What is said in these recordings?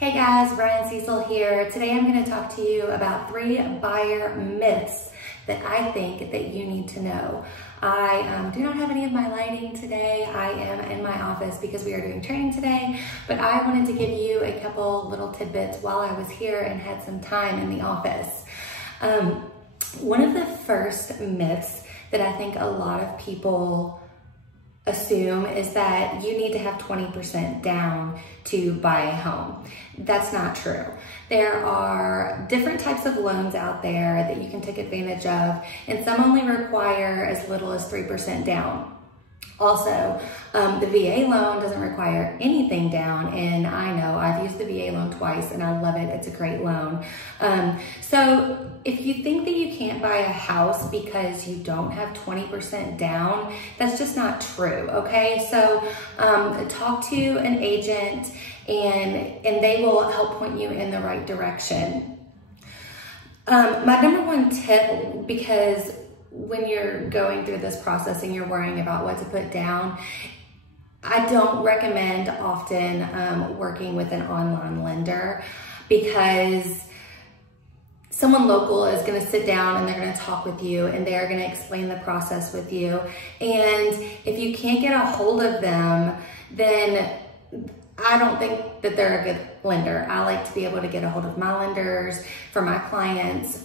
Hey guys, Brian Cecil here. Today I'm going to talk to you about 3 buyer myths that I think that you need to know. I do not have any of my lighting today. I am in my office because we are doing training today, but I wanted to give you a couple little tidbits while I was here and had some time in the office. One of the first myths that I think a lot of people assume is that you need to have 20% down to buy a home. That's not true. There are different types of loans out there that you can take advantage of, and some only require as little as 3% down. Also, the VA loan doesn't require anything down, and I know I've used the VA loan twice and I love it. It's a great loan. So if you think that you can't buy a house because you don't have 20% down, that's just not true, okay? So talk to an agent and they will help point you in the right direction. My number one tip, because when you're going through this process and you're worrying about what to put down, I don't recommend often working with an online lender, because someone local is going to sit down and they're going to talk with you and they're going to explain the process with you. And if you can't get a hold of them, then I don't think that they're a good lender. I like to be able to get a hold of my lenders for my clients,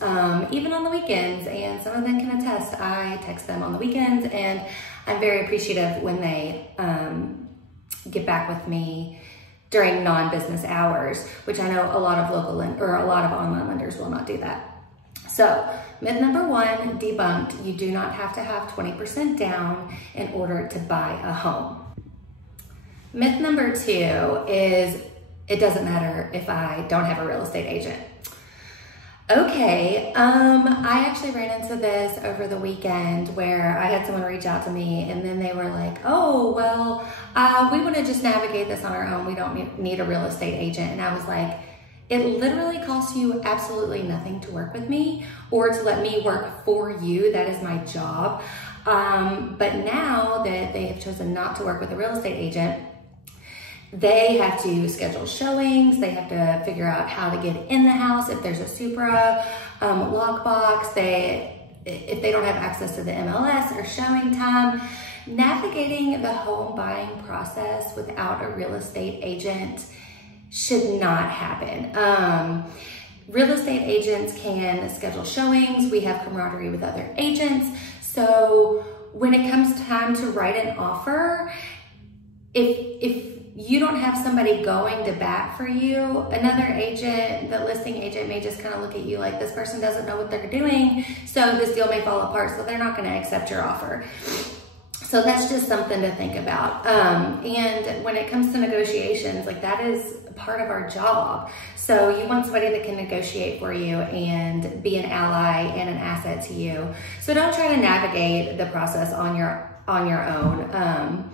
even on the weekends, and some of them can attest. I text them on the weekends, and I'm very appreciative when they get back with me during non-business hours, which I know a lot of a lot of online lenders will not do that. So myth number 1, debunked. You do not have to have 20% down in order to buy a home. Myth number 2 is it doesn't matter if I don't have a real estate agent. Okay, I actually ran into this over the weekend where I had someone reach out to me and then they were like, oh, well, we want to just navigate this on our own. We don't need a real estate agent. And I was like, it literally costs you absolutely nothing to work with me or to let me work for you. That is my job. But now that they have chosen not to work with a real estate agent, they have to schedule showings. They have to figure out how to get in the house. If there's a Supra lockbox, if they don't have access to the MLS or showing time, navigating the home buying process without a real estate agent should not happen. Real estate agents can schedule showings. We have camaraderie with other agents. So when it comes time to write an offer, if you don't have somebody going to bat for you, another agent, the listing agent, may just kind of look at you like, this person doesn't know what they're doing, so this deal may fall apart, so they're not going to accept your offer. So that's just something to think about. And when it comes to negotiations, like, that is part of our job. So you want somebody that can negotiate for you and be an ally and an asset to you. So don't try to navigate the process on your own.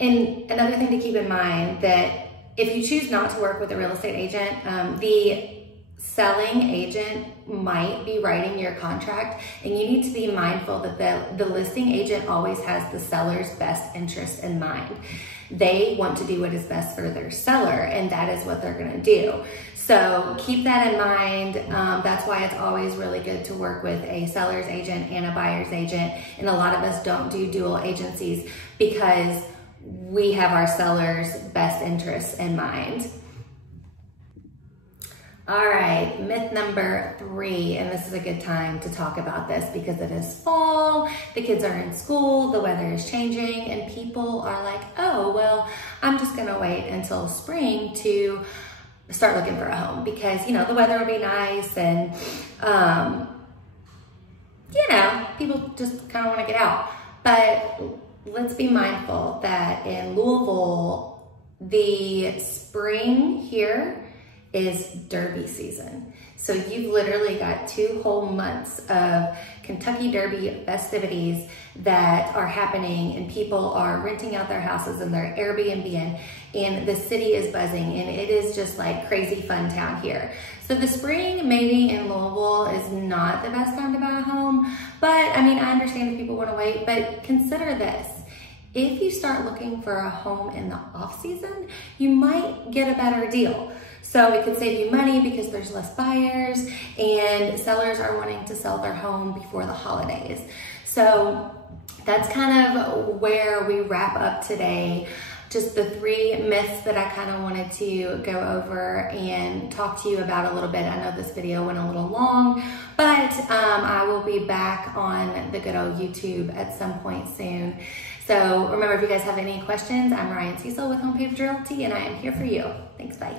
And another thing to keep in mind, that if you choose not to work with a real estate agent, the selling agent might be writing your contract, and you need to be mindful that the listing agent always has the seller's best interest in mind. They want to do what is best for their seller, and that is what they're going to do. So keep that in mind. That's why it's always really good to work with a seller's agent and a buyer's agent. And a lot of us don't do dual agencies because we have our seller's best interests in mind. All right, myth number 3, and this is a good time to talk about this because it is fall, the kids are in school, the weather is changing, and people are like, oh, well, I'm just gonna wait until spring to start looking for a home because, you know, the weather will be nice and, you know, people just kind of want to get out. But let's be mindful that in Louisville, the spring here is Derby season. So you've literally got 2 whole months of Kentucky Derby festivities that are happening, and people are renting out their houses and their Airbnb, and the city is buzzing, and it is just like crazy fun town here. So the spring maybe in Louisville is not the best time to buy a home, but I mean, I understand if people want to wait, but consider this. If you start looking for a home in the off season, you might get a better deal. So it could save you money because there's less buyers and sellers are wanting to sell their home before the holidays. So that's kind of where we wrap up today. Just the 3 myths that I kind of wanted to go over and talk to you about a little bit. I know this video went a little long, but I will be back on the good old YouTube at some point soon. So remember, if you guys have any questions, I'm Ryan Cecil with Home Page Realty, and I am here for you. Thanks, bye.